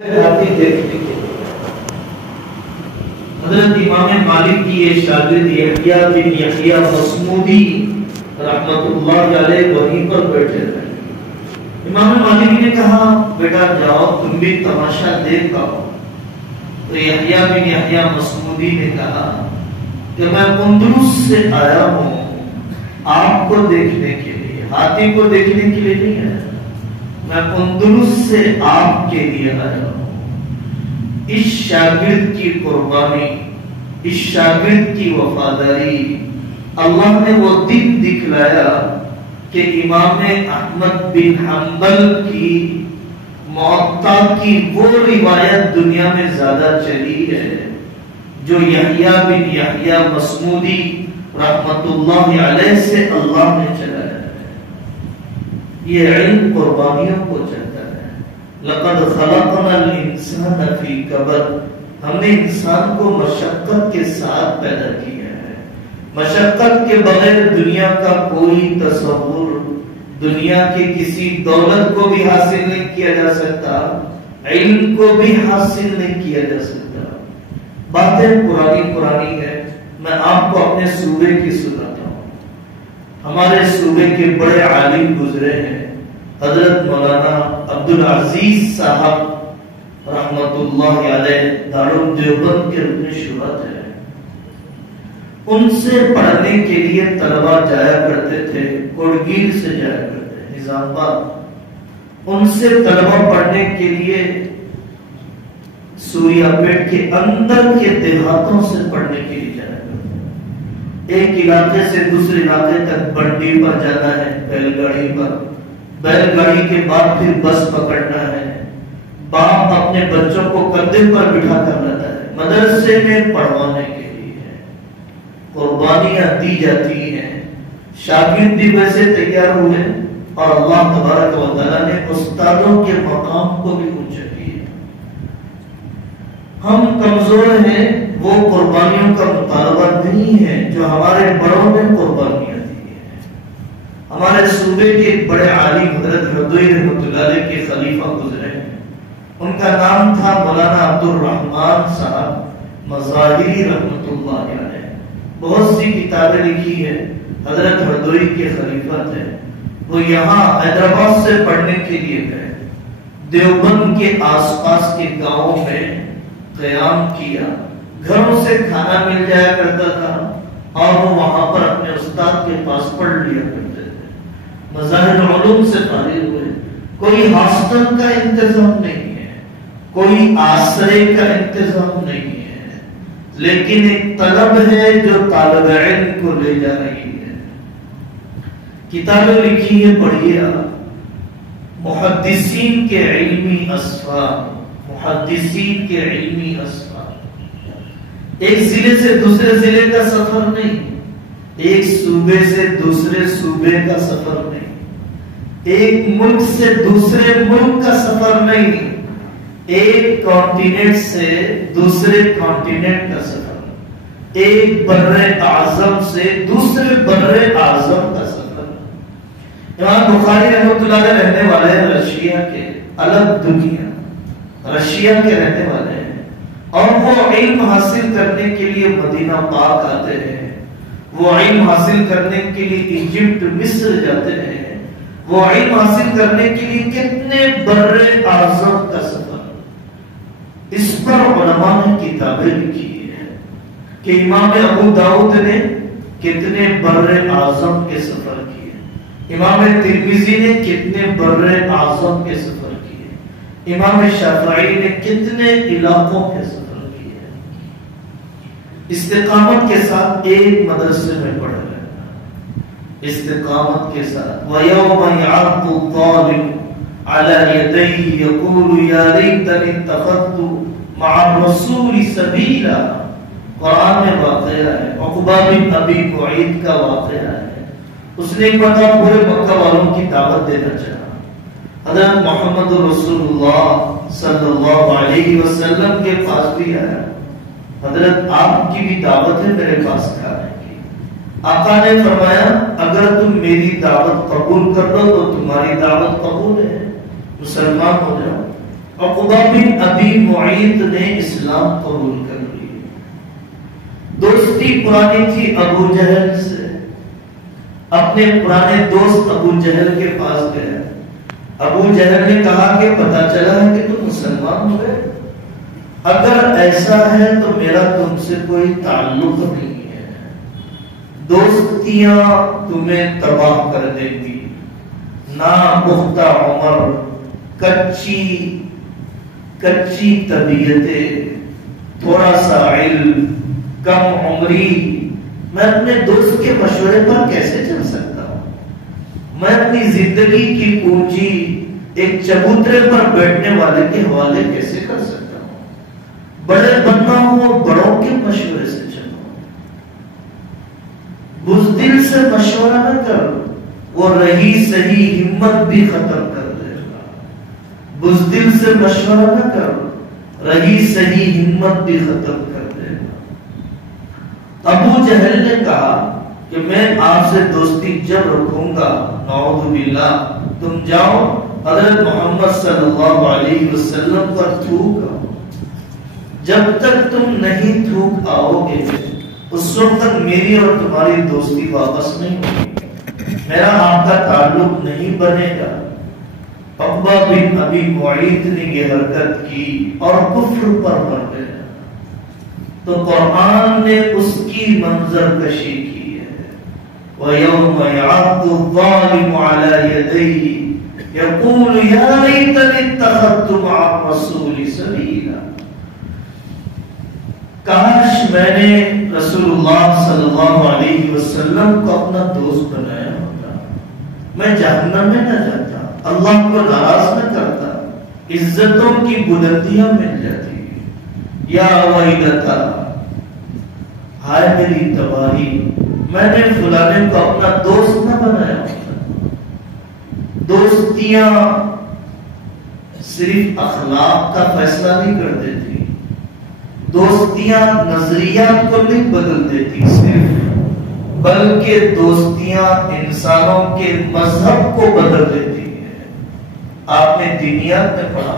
دیکھنے کے لیے حضرت امام مالک کی یہ شاگرد یحییٰ بن یحییٰ مصمودی رحمت اللہ علیہ وہیں پر بیٹھے رہے. امام مالک نے کہا بیٹا جاؤ تم بھی تماشا دیکھ آؤ. تو یحییٰ بن یحییٰ مصمودی نے کہا کہ میں اندلس سے آیا ہوں آپ کو دیکھنے کے لیے، ہاتھی کو دیکھنے کے لیے نہیں آیا. میں اندلس سے آپ کے لیے آیا ہوں. اس شاگرد کی قربانی، اس شاگرد کی وفاداری، اللہ نے وہ دن دکھلایا کہ امام احمد بن حنبل کی موطا کی وہ روایت دنیا میں زیادہ چلی ہے جو یحییٰ بن یحییٰ مصمودی رحمت اللہ علیہ سے اللہ نے چلایا ہے. یہ علم قربانیوں کو چلتا ہے. لقد خلقنا الانسان فی کبد، ہم نے انسان کو مشقت کے ساتھ پیدا کیا ہے. مشقت کے بغیر دنیا کا کوئی تصور، دنیا کی کسی دولت کو بھی حاصل نہیں کیا جا سکتا، علم کو بھی حاصل نہیں کیا جا سکتا. باتیں پرانی ہے. میں آپ کو اپنے صوبے کی سناتا ہوں. ہمارے صوبے کے بڑے عالم گزرے ہیں، حضرت مولانا عبدالعزیز صاحب رحمت اللہ علیہ دارالدیوبند کے رکن شہرت ہے. ان سے پڑھنے کے لیے طلبہ جایا کرتے تھے، کوڑگیر سے جایا کرتے تھے، نظام آباد. ان سے طلبہ پڑھنے کے لیے سوریا پیٹ کے اندر کے دیہاتوں سے پڑھنے کے لیے جایا کرتے تھے. ایک علاقے سے دوسرے علاقے تک بنڈی پر جانا ہے بیل گاڑی پر، بیل گاڑی کے بعد پھر بس پکڑنا ہے. باپ اپنے بچوں کو کندھے پر بٹھا کر لاتا ہے مدرسے میں پڑھوانے کے لیے. قربانیاں دی جاتی ہیں. شاگرد بھی ویسے تیار ہوئے اور اللہ تبارک و تعالیٰ نے استادوں کے مقام کو بھی اونچا کیا. ہم کمزور ہیں، وہ قربانیوں کا مطالبہ نہیں ہے جو ہمارے بڑوں نے قربانیاں دی ہیں. ہمارے صوبے کے بڑے عالم حضرت ہردوئی رحمۃ اللہ علیہ کے خلیفہ گزرے ہیں. ان کا نام تھا مولانا عبدالرحمن صاحب مظاہری رحمۃ اللہ علیہ. بہت سی کتابیں لکھی ہے. حضرت ہردوئی کے خلیفہ تھے. وہ یہاں حیدرآباد سے پڑھنے کے لیے گئے. دیوبند کے آس پاس کے گاؤں میں قیام کیا. گھروں سے کھانا مل جایا کرتا تھا اور وہ وہاں پر اپنے استاد کے پاس پڑھ لیا کرتے تھے. مظاہر علوم سے فارغ ہوئے. کوئی ہاسٹل کا انتظام نہیں ہے، کوئی آسرے کا انتظام نہیں ہے، لیکن ایک طلب ہے جو طالب علم کو لے جا رہی ہے. کتابیں لکھی ہے، پڑھیے آپ. محدثین کے علمی اسفار، محدثین کے علمی اسفار. ایک ضلع سے دوسرے ضلع کا سفر نہیں، ایک صوبے سے دوسرے صوبے کا سفر نہیں، ایک ملک سے دوسرے ملک کا سفر نہیں، ایک کانٹیننٹ سے دوسرے کانٹیننٹ کا سفر، ایک بر اعظم سے دوسرے بر اعظم کا سفر. امام بخاری رحمۃ اللہ علیہ رہنے والے ہیں رشیا کے، الگ دنیا، رشیا کے رہنے والے ہیں. اور وہ علم حاصل کرنے کے لیے مدینہ پاک آتے ہیں. وہ علم حاصل کرنے کے لیے ایجپٹ مصر جاتے ہیں. وہ علم حاصل کرنے کے لیے کتنے بر اعظم کا سفر. اس پر علماء نے کتابیں لکھی ہیں کہ امام ابو داؤد نے کتنے بر اعظم کے سفر کیے، امام ترمذی نے کتنے بر اعظم کے سفر کیے، امام شافعی نے کتنے علاقوں کے سفر کیے. استقامت کے ساتھ ایک مدرسے میں پڑھ رہے ہیں، استقامت کے ساتھ. وَيَوْمَ يَعَضُّ الظَّالِمُ عَلَى يَدَيْهِ يَقُولُ يَا لَيْتَنِي اتَّخَذْتُ مَعَ الرَّسُولِ سَبِيلًا. قرآن میں واقعہ ہے، عقبہ بن ابی معیط کا واقعہ ہے. اس نے ایک مرتبہ پورے مکہ والوں کی دعوت دینا چاہا. حضرت محمد رسول اللہ صلی اللہ علیہ وسلم کے پاس بھی آیا. حضرت آپ کی بھی دعوت ہے میرے پاس کھانے کی. آقا نے فرمایا اگر تم میری دعوت قبول کر لو تو تمہاری دعوت قبول ہے، مسلمان ہو جاؤ. عقبہ بن ابی معیط نے اسلام قبول کر لی. دوستی پرانی تھی ابو جہل سے. اپنے پرانے دوست ابو جہل کے پاس گیا. ابو جہل نے کہا کہ پتہ چلا ہے کہ تم مسلمان ہوئے. اگر ایسا ہے تو میرا تم سے کوئی تعلق نہیں ہے. دوستیاں تمہیں تباہ کر دیں گی. ناپختہ عمر، کچی طبیعتیں، تھوڑا سا علم، کم عمری. میں اپنے دوست کے مشورے پر کیسے چل سکتا ہوں؟ میں اپنی زندگی کی پونجی ایک چبوترے پر بیٹھنے والے کے حوالے کیسے کر سکتا ہوں؟ بڑے بننا ہوں، بڑوں کے مشورے سے چلو. بزدل سے مشورہ نہ کر، وہ رہی صحیح ہمت بھی ختم کر دے گا. بزدل سے مشورہ نہ کر، رہی صحیح ہمت بھی ختم کر دے گا. ابو جہل نے کہا کہ میں آپ سے دوستی جب رکھوں گا، نعوذ باللہ، تم جاؤ حضرت محمد صلی اللہ علیہ وسلم پر تھوک آؤ. جب تک تم نہیں تھوک آؤ گے اس وقت تک میری اور تمہاری دوستی واپس نہیں ہوگی، میرا آپ کا تعلق نہیں بنے گا. عقبہ بن ابی معیط نے یہ حرکت کی اور کفر پر مر گیا. تو قرآن نے اس کی منظر کشی کی ہے. وَيَوْمَ يَعَضُّ الظَّالِمُ عَلَى يَدَيْهِ يَقُولُ يَا لَيْتَنِي اتَّخَذْتُ مَعَ الرَّسُولِ سَبِيلًا. کاش میں نے رسول اللہ صلی اللہ علیہ وسلم کو اپنا دوست بنایا ہوتا، میں جہنم میں نہ جاتا، اللہ کو ناراض نہ کرتا، عزتوں کی بلندیاں مل جاتی. یا ویلتا، ہائے میری تباہی، میں نے فلانے کو اپنا دوست نہ بنایا ہوتا. دوستیاں صرف اخلاق کا فیصلہ نہیں کر دیتی، دوستیاں نظریات کو نہیں بدل دیتی صرف، بلکہ دوستیاں انسانوں کے مذہب کو بدل دیتی ہیں. آپ نے دینیات میں پڑھا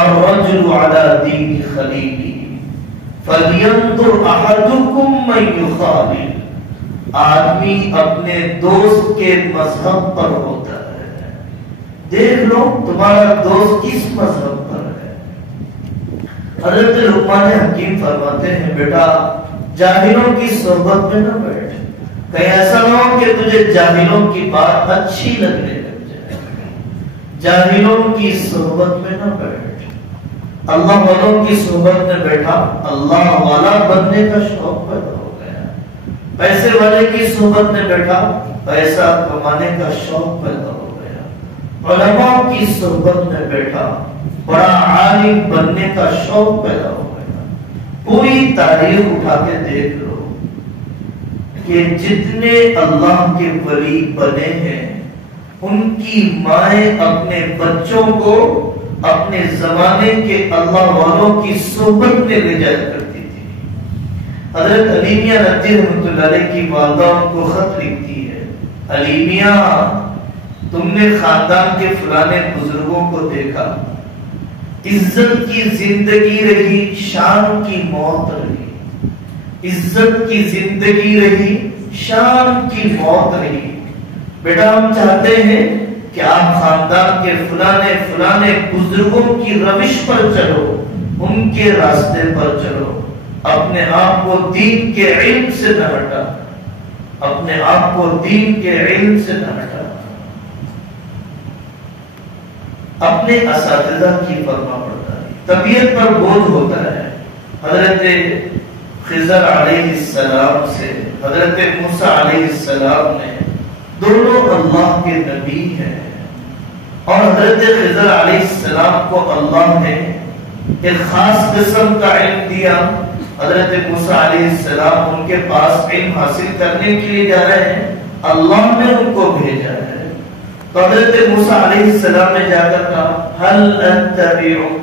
الرجل علی دین خلیلہ فَلْيَنْظُرْ أَحَدُكُمْ مَنْ يُخَالِلُ. آدمی اپنے دوست کے مذہب پر ہوتا ہے. دیکھ لو تمہارا دوست کس مذہب پر ہے. حضرت لقمان حکیم فرماتے ہیں بیٹا جاہلوں کی صحبت میں نہ بیٹھ، کہیں ایسا نہ ہو کہ تجھے جاہلوں کی بات اچھی لگنے لگ جائے. جاہلوں کی صحبت میں نہ بیٹھ. اللہ والوں کی صحبت میں بیٹھا، اللہ والا بننے کا شوق پیدا ہو گیا. پیسے والے کی صحبت میں بیٹھا، پیسہ کمانے کا شوق پیدا ہو گیا. علماء کی صحبت میں بیٹھا، بڑا عالم بننے کا شوق پیدا ہو گیا. پوری تاریخ اٹھا کے دیکھ لو کہ جتنے اللہ کے ولی بنے ہیں ان کی مائیں اپنے بچوں کو اپنے زمانے کے اللہ والوں کی صحبت میں لے جایا کرتی تھی. حضرت علیمیہ رضی اللہ عنہ علیہ کی والدہ ان کو خط لکھتی ہے، علیمیہ تم نے خاندان کے فلانے بزرگوں کو دیکھا، عزت کی زندگی رہی، شان کی موت رہی. عزت کی زندگی رہی، شان کی موت رہی. بیٹا ہم چاہتے ہیں کہ آپ خاندان کے فلانے بزرگوں کی روش پر چلو، ان کے راستے پر چلو. اپنے آپ کو دین کے علم سے نہ ہٹا، اپنے آپ کو دین کے علم سے نہ ہٹا. اپنے اساتذہ کی فرما برداری، طبیعت پر بوجھ ہوتا ہے. حضرت خضر علیہ السلام سے حضرت موسیٰ علیہ السلام نے، دونوں اللہ کے نبی ہیں، اور حضرت خضر علیہ السلام کو اللہ نے ایک خاص قسم کا علم دیا. حضرت موسیٰ علیہ السلام ان کے پاس علم حاصل کرنے کے لیے جا رہے ہیں، اللہ نے ان کو بھیجا ہے. تو حضرت موسیٰ علیہ السلام نے جا کر کہا هل اتبعک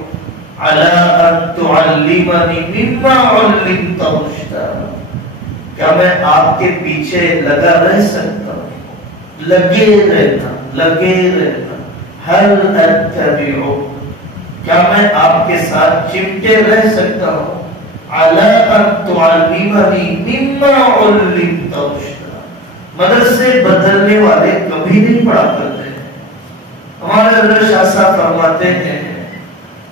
علی ان تعلمنی مما علمت رشدا، کیا میں آپ کے پیچھے لگا رہ سکتا ہوں؟ لگے رہنا. هل اتبعک، کیا میں آپ کے ساتھ چمٹے رہ سکتا ہوں؟ عَلَىٰ أَن تُعَلِّمَنِي مِمَّا عُلِّمْتَ رُشْدًا۔ مدرسے بدلنے والے کبھی نہیں پڑھا کرتے ہیں۔ ہمارے حضرت شاہ صاحب فرماتے ہیں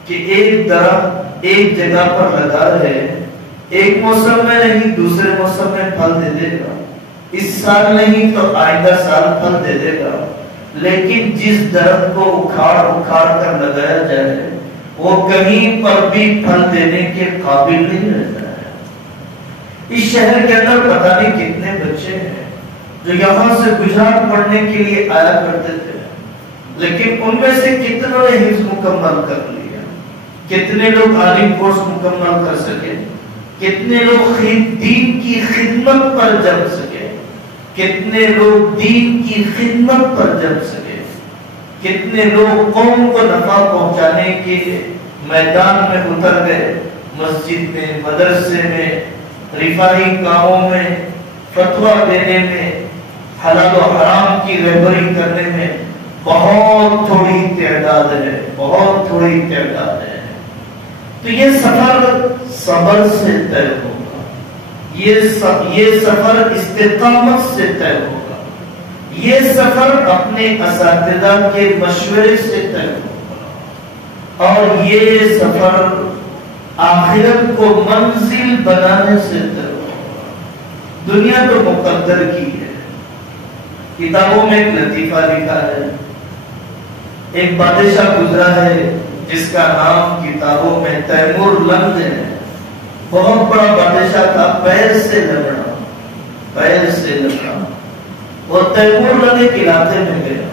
کہ ایک درخت ایک جگہ پر لگا ہے، ایک موسم میں نہیں دوسرے موسم میں پھل دے دے گا، اس سال نہیں تو آئندہ سال پھل دے دے گا، لیکن جس درخت کو اکھاڑ کر لگایا جائے وہ کہیں پر بھی پھل دینے کے قابل نہیں رہتا ہے۔ اس شہر کے اندر پتہ نہیں کتنے بچے ہیں جو یہاں سے گجرات پڑھنے کے لیے آیا کرتے تھے، لیکن ان میں سے کتنوں نے حفظ مکمل کر لیا، کتنے لوگ عالم کورس مکمل کر سکے، کتنے لوگ دین کی خدمت پر جم سکے، کتنے لوگ دین کی خدمت پر جم سکے، کتنے لوگ قوم کو نفع پہنچانے کے میدان میں اتر گئے، مسجد میں، مدرسے میں، رفاہی کاموں میں، فتویٰ دینے میں، حلال و حرام کی رہبری کرنے میں بہت تھوڑی تعداد ہے، بہت تھوڑی تعداد ہے۔ تو یہ سفر صبر سے طے ہوگا، یہ سفر استقامت سے طے ہوگا، یہ سفر اپنے اساتذہ کے مشورے سے طے ہوگا، اور یہ سفر آخرت کو منزل بنانے سے طے ہوگا۔ دنیا تو مقدر کی ہے۔ کتابوں میں ایک لطیفہ لکھا ہے، ایک بادشاہ گزرا ہے جس کا نام کتابوں میں تیمور لنگ ہے۔ بہت بڑا بادشاہ تھا، پیر سے لگڑا، پیر سے لگڑا۔ وہ تیمور لنگ ایک علاقے میں گیا،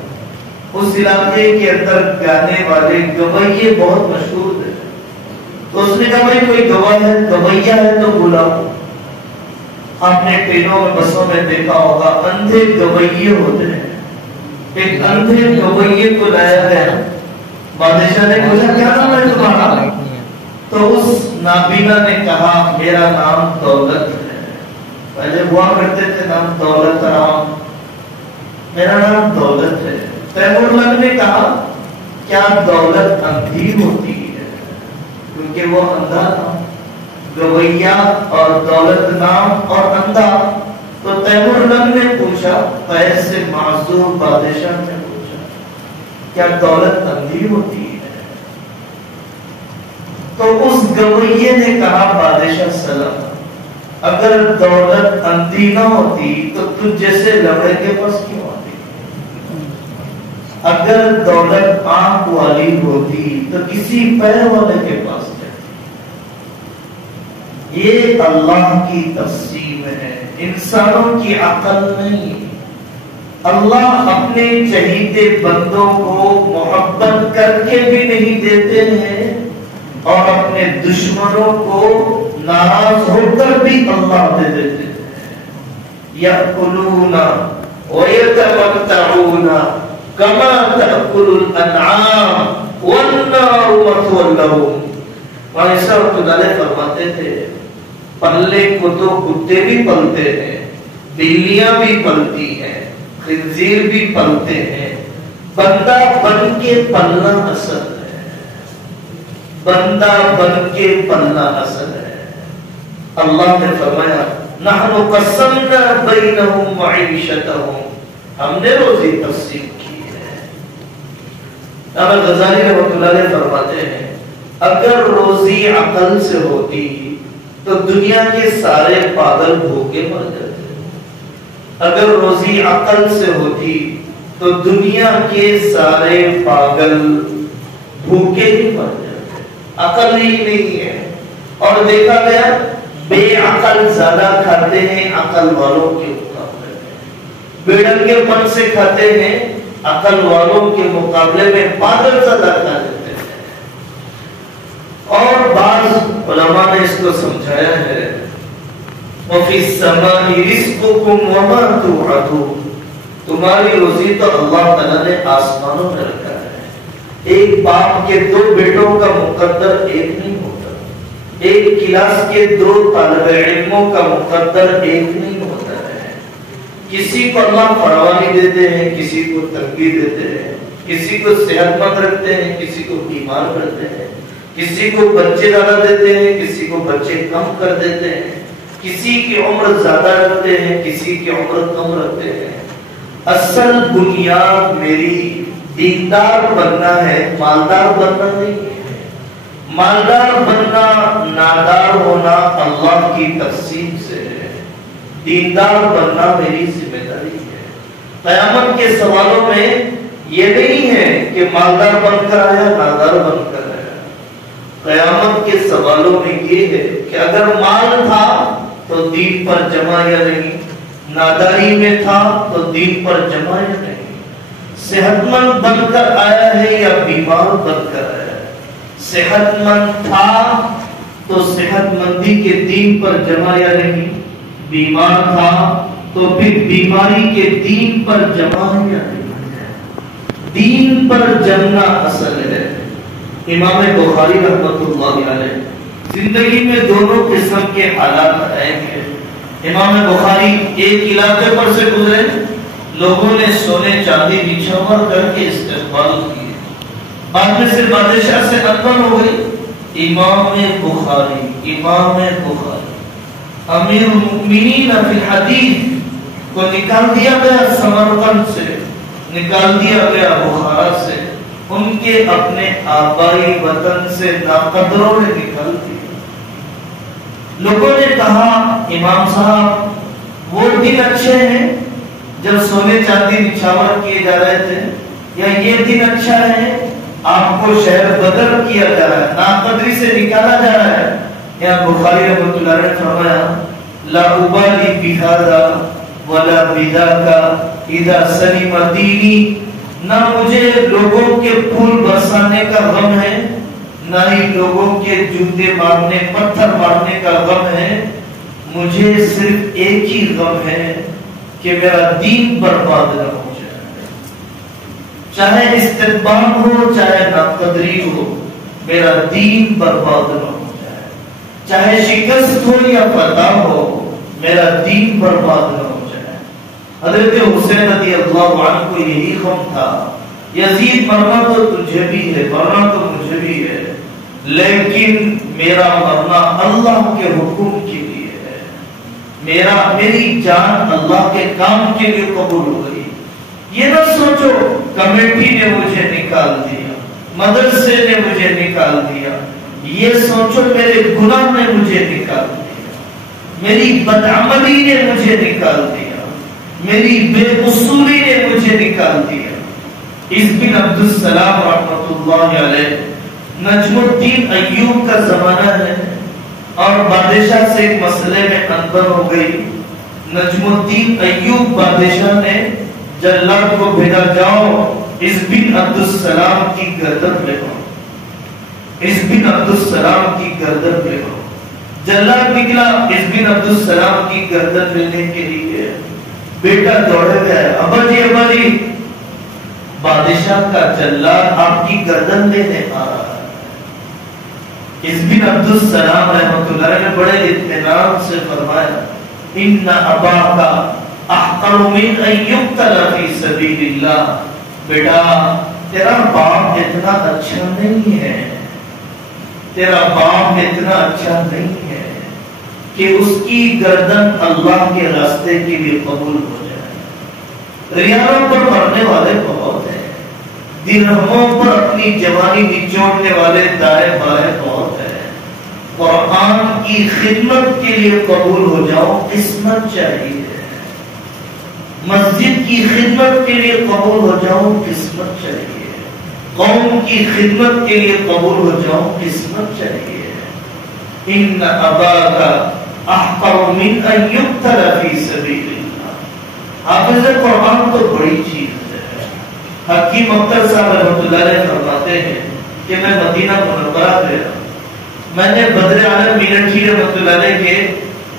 اس علاقے کے اندر گانے والے گویے بہت مشہور تھے، تو اس نے کہا بھائی کوئی گویا ہے تو بلاؤ۔ آپ نے ٹرینوں میں بسوں میں دیکھا ہوگا اندھے گویے ہوتے ہیں، ایک اندھے گویے کو لایا گیا، بادشاہ نے پوچھا کیا نام ہے تمہارا؟ تو اس نابینا نے کہا میرا نام دولت ہے۔ پہلے ہوا کرتے تھے نام دولت رام، میرا نام دولت ہے۔ تیمور لنگ نے کہا کیا دولت اندھی ہوتی ہے؟ کیونکہ وہ اندھا تھا، گویا اور دولت نام اور اندھا۔ تو تیمور لنگ نے پوچھا، پیر سے معذور بادشاہ نے پوچھا کیا دولت اندھی ہوتی ہے؟ تو اس گویے نے کہا بادشاہ سلام، اگر دولت اندھی نہ ہوتی تو تجھ جیسے لوڑے کے پاس کیوں آتی؟ اگر دولت آنکھ والی ہوتی تو کسی پیر والے کے پاس جاتی۔ یہ اللہ کی تقسیم ہے، انسانوں کی عقل نہیں۔ اللہ اپنے چہیتے بندوں کو محبت کر کے بھی نہیں دیتے ہیں، اور اپنے دشمنوں کو ناراض ہو کر بھی اللہ دے دیتے ہیں۔ یأکلون ویتمتعون کما تأکل الانعام والنار مثوی لہم۔ وہاں صاحب فرماتے تھے پلے کو تو کتے بھی پلتے ہیں، بلیاں بھی پلتی ہیں، خنزیر بھی پلتے ہیں، بندہ بن کے پلنا اصل ہے، بندہ بن کے پلنا اصل ہے۔ اللہ نے فرمایا نحن قسمنا بینہم معیشتہم، ہم نے روزی تقسیم کی ہے۔ امام غزالی رحمۃ اللہ علیہ فرماتے ہیں اگر روزی عقل سے ہوتی تو دنیا کے سارے پاگل بھوکے مر جاتے، اگر روزی عقل سے ہوتی تو دنیا کے سارے پاگل بھوکے ہی مر جاتے۔ عقل ہی نہیں ہے، اور دیکھا گیا بے عقل زیادہ کھاتے ہیں عقل والوں کے مقابلے میں، بےڈنگے پن سے کھاتے ہیں عقل والوں کے مقابلے میں پاگل زیادہ کھا لیتے ہیں۔ اور بعض علماء نے اس کو سمجھایا ہے وَفِي السَّمَاءِ رِزْقُكُمْ وَمَا تُوعَدُونَ، تمہاری روزی تو اللہ تعالیٰ نے آسمانوں میں رکھا ہے۔ ایک باپ کے دو بیٹوں کا مقدر ایک نہیں ہوتا، ایک کلاس کے دو طالب علموں کا مقدر ایک نہیں ہوتا ہے۔ کسی کو اللہ فراوانی دیتے ہیں، کسی کو تنگی دیتے ہیں، کسی کو صحت مند رکھتے ہیں، کسی کو بیمار کرتے ہیں، کسی کو بچے زیادہ دیتے ہیں، کسی کو بچے کم کر دیتے ہیں، کسی کی عمر زیادہ رکھتے ہیں، کسی کی عمر کم رکھتے ہیں۔ اصل بنیاد میری دیندار بننا ہے، مالدار بننا نہیں ہے۔ مالدار بننا، نادار ہونا اللہ کی تقسیم سے ہے، دیندار بننا میری ذمہ داری ہے۔ قیامت کے سوالوں میں یہ نہیں ہے کہ مالدار بن کر آیا، نادار بن کر آیا۔ قیامت کے سوالوں میں یہ ہے کہ اگر مال تھا تو دین پر جمع یا نہیں، ناداری میں تھا تو دین پر جمع یا نہیں، صحت مند بن کر آیا ہے یا بیمار بن کر آیا ہے۔ صحت مند تھا تو صحت مندی کے دین پر جمع یا نہیں، بیمار تھا تو پھر بیماری کے دین پر جمع یا نہیں۔ دین پر جمنا اصل ہے۔ امام بخاری رحمۃ اللہ علیہ زندگی میں دونوں قسم کے حالات آئے ہیں۔ امام بخاری ایک علاقے پر سے گزرے، لوگوں نے سونے چاندی نچھاور کر کے استقبال کیے، بعد میں سے بادشاہ سے انبن ہو گئی۔ امام بخاری امیر المؤمنین فی الحدیث کو نکال دیا گیا، سمرقند سے نکال دیا گیا، بخارا سے، ان کے اپنے آبائی وطن سے ناقدروں نے نکال دیا۔ لوگوں نے کہا امام صاحب وہ دن اچھے ہیں جب سونے چاندی نچھاور کیے جا رہے تھے، یا یہ دن اچھا ہے آپ کو شہر بدر کیا جا رہا ہے، ناقدری سے نکالا جا رہا ہے؟ یا بخاری رحمۃ اللہ نے فرمایا لا ابالی بہذا ولا بذاکا اذا سلم دینی، نہ مجھے لوگوں کے پھول برسانے کا غم ہے، نہ ہی لوگوں کے جوتے مارنے پتھر مارنے کا غم ہے، مجھے صرف ایک ہی غم ہے کہ میرا دین برباد نہ ہو جائے۔ چاہے استقبال ہو چاہے ناقدری ہو، میرا دین برباد نہ ہو جائے۔ چاہے شکست ہو یا فتح ہو، میرا دین برباد نہ ہو جائے۔ حضرت حسین رضی اللہ عنہ کو یہی غم تھا، یزید مرنا تو تجھے بھی ہے، مرنا تو مجھے بھی ہے، لیکن میرا مرنا اللہ کے حکم کے لیے ہے، میری جان اللہ کے کام کے لیے قبول ہو گئی۔ یہ نہ سوچو کمیٹی نے مجھے نکال دیا، مدرسے نے مجھے نکال دیا، یہ سوچو میرے گناہ نے مجھے نکال دیا، میری بدعملی نے مجھے نکال دیا، میری بے اصولی نے مجھے نکال دیا۔ اس بن عبد السلام رحمۃ اللہ علیہ، نجم الدین ایوب کا زمانہ ہے اور بادشاہ سے ایک مسئلے میں انبن ہو گئی۔ نجم الدین ایوب بادشاہ نے جلاد کو بھیجا، جاؤ اس بن عبد السلام کی گردن لے آؤ، اس بن عبد السلام کی گردن لے آؤ۔ جلاد نکلا اس بن عبد السلام کی گردن لینے کے لیے، بیٹا دوڑے گیا، ابا جی بادشاہ کا جلاد آپ کی گردن لینے آ رہا ہے۔ اس بن عبد السلام رحمۃ اللہ نے بڑے اطمینان سے فرمایا ان اباک احقر من ان یقتل فی سبیل اللہ، بیٹا تیرا باپ اتنا اچھا نہیں ہے، تیرا باپ اتنا اچھا نہیں ہے کہ اس کی گردن اللہ کے راستے کے لیے قبول ہو جائے۔ ریالوں پر مرنے والے بہت ہیں، درہموں پر اپنی جوانی نچوڑنے والے دائیں بائیں بہت ہیں۔ قرآن کی خدمت کے لیے قبول ہو جاؤ، قسمت چاہیے۔ مسجد کی خدمت کے لیے قبول ہو جاؤ، قسمت چاہیے۔ قوم کی خدمت کے لیے قبول ہو جاؤ، قسمت چاہیے۔ ان اباک احقر من ان یقتل فی سبیل اللہ، حافظ قرآن تو بڑی چیز ہے۔ حکیم اختر صاحب رحمۃ اللہ علیہ فرماتے ہیں کہ میں مدینہ منورہ گیا، میں نے بدر عالم میرٹھی رحمۃ اللہ علیہ کے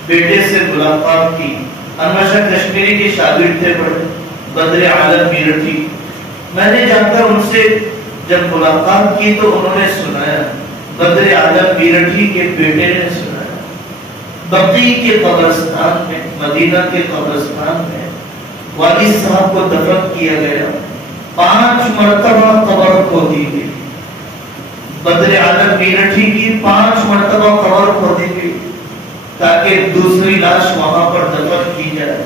بیٹے سے ملاقات کی، انور شاہ کشمیری کے شاگرد تھے بڑے، بدر عالم میرٹھی۔ میں نے جا کر ان سے جب ملاقات کی تو انہوں نے سنایا، بدر عالم میرٹھی کے بیٹے نے سنایا، بقیع کے قبرستان میں، مدینہ کے قبرستان میں والد صاحب کو دفن کیا گیا، 5 مرتبہ قبر کھودی گئی، بدر عالم میرٹھی کی 5 مرتبہ قبر کھودی گئی تاکہ دوسری لاش وہاں پر دفن کی جائے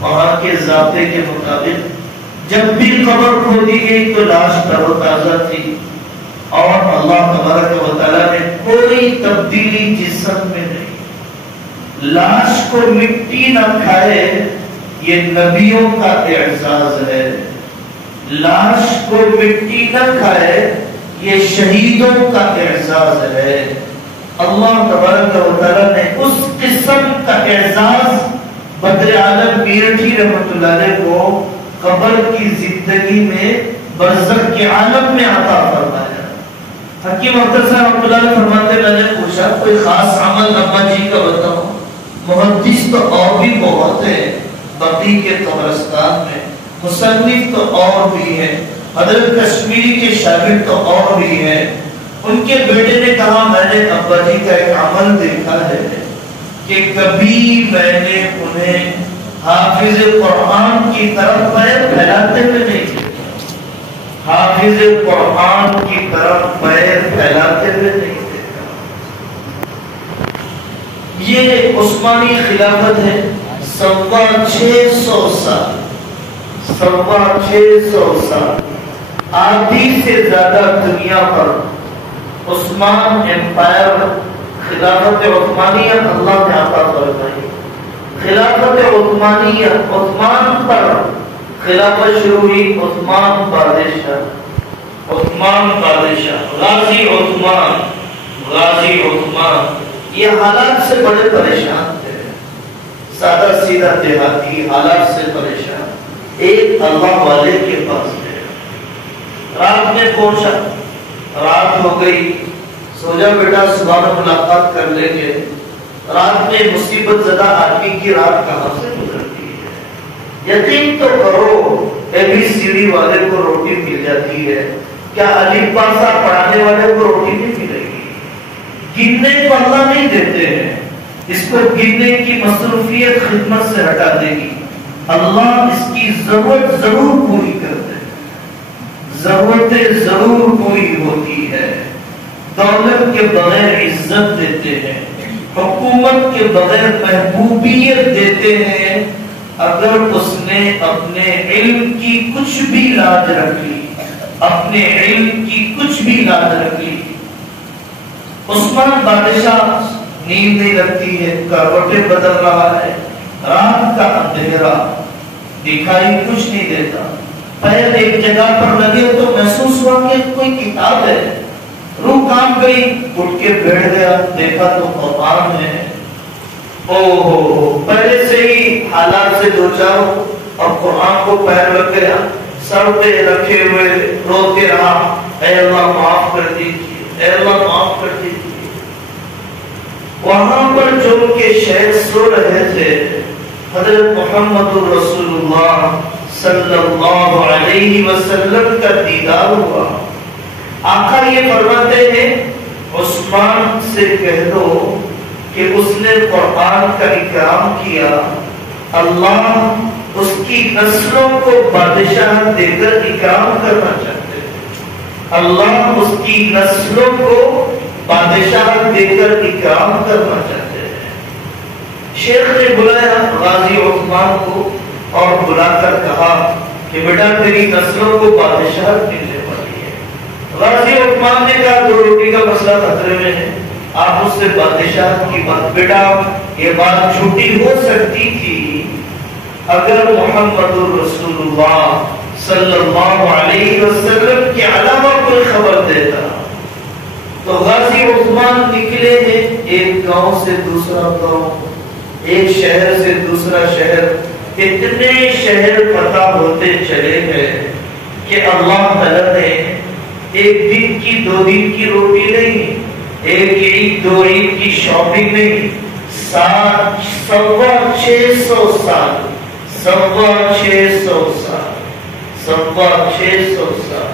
وہاں کے ضابطے کے مطابق۔ جب بھی قبر کھودی گئی تو لاش تر و تازہ تھی اور اللہ تبارک و تعالیٰ نے کوئی تبدیلی جسم میں نہیں۔ لاش کو مٹی نہ کھائے یہ نبیوں کا اعزاز ہے، لاش کو مٹی نہ کھائے یہ شہیدوں کا اعزاز ہے۔ اللہ تبارک و تعالیٰ نے اس قسم کا اعزاز بدر عالم میرٹھی رحمۃ اللہ علیہ کو قبر کی زندگی میں برزخ کے عالم میں عطا فرمایا۔ حکیم اختر صاحب رحمۃ اللہ علیہ فرماتے ہیں، میں نے پوچھا کوئی خاص عمل ابا جی کا بتاؤ؟ محدث تو اور بھی بہت ہے بقیع کے قبرستان میں، مصنف تو اور بھی ہیں، حضرت کشمیری کے شاگرد تو اور بھی ہیں۔ ان کے بیٹے نے کہا میں نے ابا جی کا ایک عمل دیکھا ہے کہ کبھی میں نے انہیں حافظ قرآن کی طرف پیر پھیلاتے ہوئے نہیں دیکھا، حافظ قرآن کی طرف پیر پھیلاتے ہوئے نہیں دیکھا۔ یہ عثمانی خلافت ہے، 650 سال، 650 سال، آدھی سے زیادہ دنیا پر عثمان امپائر، خلافت عثمانیہ اللہ نے عطا فرمائی۔ خلافت عثمانیہ، عثمان پر خلافت شروع ہوئی، عثمان بادشاہ، عثمان بادشاہ، غازی عثمان، غازی عثمان، یہ حالات سے بڑے پریشان تھے، سادہ سیدھا دیہاتی حالات سے پریشان۔ ایک اللہ والے کے پاس گئے، رات میں پہنچا، رات ہو گئی، سو جا بیٹا صبح میں ملاقات کر لیں گے۔ رات میں مصیبت زدہ آدمی کی رات کہاں سے گزرتی ہے؟ یقین تو کرو ABCD والے کو روٹی مل جاتی ہے، کیا الف با تا پڑھانے والے کو روٹی نہیں ملے گی؟ گننے کو اللہ نہیں دیتے ہیں، اس کو گننے کی مصروفیت خدمت سے ہٹا دے گی۔ اللہ اس کی ضرورت ضرور پوری کرتے ہیں، ضرورتیں ضرور پوری ہوتی ہے۔ دولت کے بغیر عزت دیتے ہیں، حکومت کے بغیر محبوبیت دیتے ہیں، اگر اس نے اپنے علم کی کچھ بھی لاج رکھ لی، اپنے علم کی کچھ بھی لاج رکھ لی۔ عثمان بادشاہ نیند نہیں لگتی ہے، کروٹیں بدل رہا ہے، رات کا اندھیرا، دکھائی کچھ نہیں دیتا۔ پیر ایک جگہ پر لگے تو محسوس ہوا کہ کوئی کتاب ہے، روح کام گئی، اٹھ کے بیٹھ گیا، دیکھا تو قرآن ہے۔ پہلے سے ہی حالات سے دو چار اور قرآن کو پیر لگ گیا، سر پہ رکھے ہوئے روتے رہا، اے اللہ معاف کر دیجیے، اے اللہ معاف کر دیجیے۔ وہاں پر جو کہ شیخ سو رہے تھے، حضرت محمد رسول اللہ صلی اللہ علیہ وسلم کا دیدار ہوا۔ آقا یہ فرماتے ہیں عثمان سے کہہ دو کہ اس نے قرآن کا اکرام کیا، اللہ اس کی نسلوں کو بادشاہ دے کر اکرام کرنا چاہتے ہیں، اللہ اس کی نسلوں کو بادشاہ دے کر اکرام کرنا چاہتے ہیں۔ شیخ نے بلایا غازی عثمان کو اور بلا کر کہا کہ بیٹا تیری نسلوں کو بادشاہ ملنے والی ہے۔ غازی عثمان نے کہا دو روٹی کا مسئلہ خطرے میں ہے، آپ اس سے بادشاہ کی بات، بیٹا یہ بات جھوٹی ہو سکتی تھی اگر محمد رسول اللہ صلی اللہ علیہ وسلم کے علاوہ کوئی خبر دیتا۔ تو غازی عثمان نکلے ہیں ایک گاؤں سے دوسرا گاؤں، ایک شہر سے دوسرا شہر، اتنے شہر پتہ ہوتے چلے گئے کہ اللہ تعالیٰ نے ایک دن کی دو دن کی روٹی نہیں، ایک عید دو عید کی شاپنگ نہیں، 650 سال، 650 سال،